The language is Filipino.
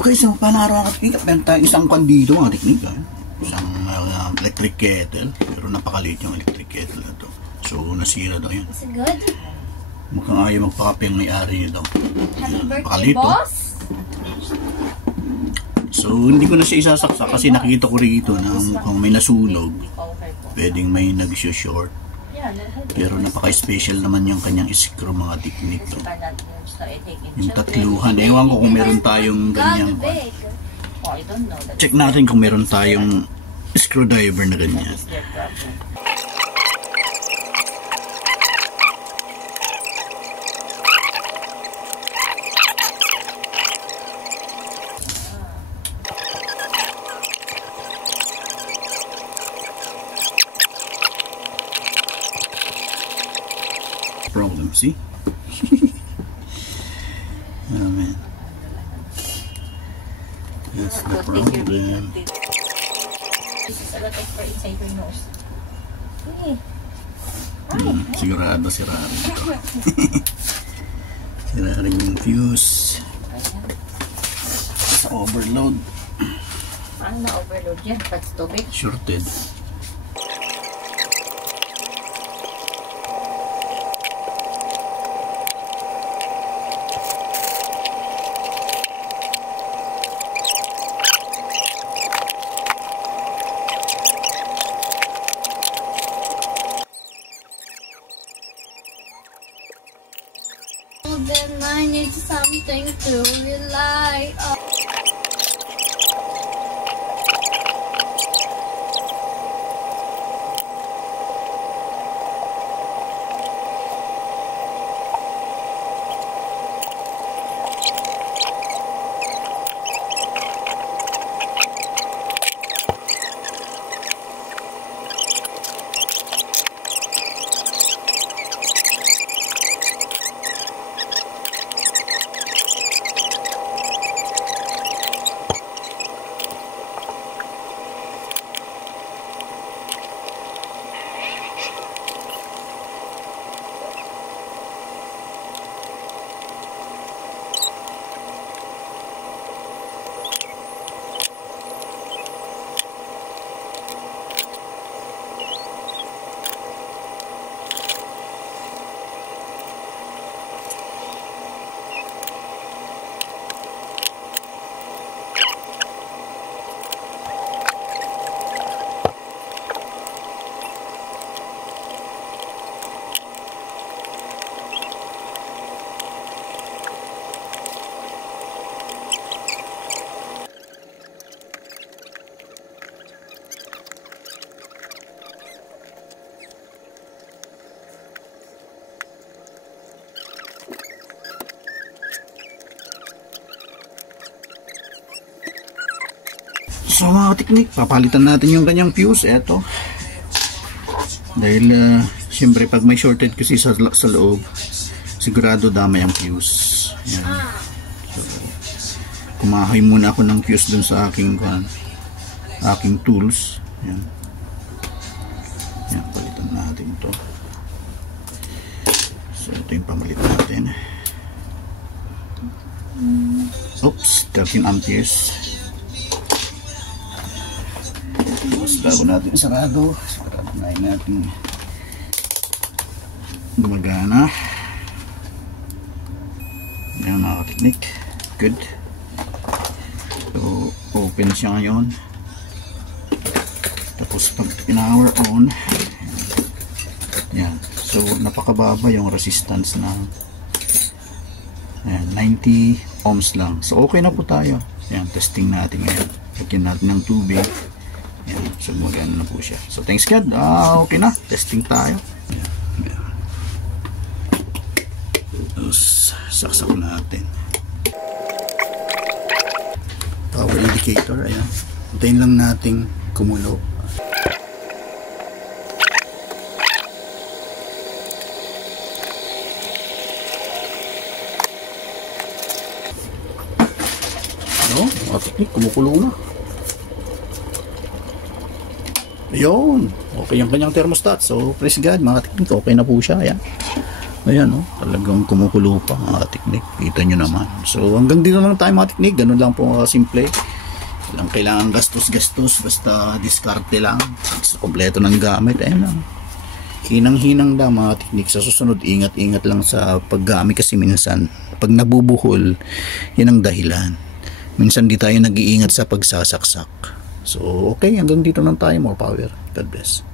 Okay, so panaro ka teknik. Meron tayong isang kwan dito mga teknik. Isang electric kettle. Pero napakaliit yung electric kettle na to. So nasira daw yun. Is it good? Mukhang ayaw magpakape yung may-ari nito. Happy birthday, boss! So hindi ko na siya isasaksak kasi nakikita ko rito na mukhang may nasulog. Pwedeng may nag-short. Pero napaka-special naman yung kanyang screw mga teknik. Yung tatluhan. Ewan ko kung meron tayong ganyang. Check natin kung meron tayong screwdriver na ganyan. Problem, see? Oh man, that's the problem. This is a lot of fur inside your nose. Sigurado siraan ito. Sira rin yung fuse sa overload. Paano na-overload yan? Pats tubig? Shorted. Then I need something to rely on. So mga teknik, papalitan natin yung kanyang fuse. Eto. Dahil siyempre pag may shorted kasi sa loob, sigurado damay ang fuse. Yan. So, kumahay muna ako ng fuse dun sa aking tools. Yan. Yan, palitan natin to. So ito yung pamalit natin. Oops, 13 amperes. Bago natin sarado natin gumagana. Yan mga teknik, good. So open siya ngayon, tapos pag in-power on, yan, so napakababa yung resistance na 90 ohms lang. So okay na po tayo. Yan, testing natin ngayon. Lagyan natin ng tubig. Yan, so maganda na po siya. So thanks God, okay na, testing tayo. Yan. Tapos saksak natin power indicator. Ayan, hintayin lang nating kumulo. No, kumukulo na. Ayun, okay yung kanyang thermostat. So praise God mga teknik, okay na po siya. Ayan. Ayan, oh, talagang kumukulo pa mga teknik. Kita nyo naman. So, hanggang dito lang tayo mga teknik. Ganun lang po simple. Walang kailangan gastos-gastos. Basta diskarte lang. Sa kompleto ng gamit. Ayan lang. Hinang-hinang lang mga teknik. Sa susunod, ingat-ingat lang sa paggamit. Kasi minsan, pag nabubuhol, yan ang dahilan. Minsan di tayo nag-iingat sa pagsasaksak. So, okay. Hanggang dito lang tayo. More power. God bless.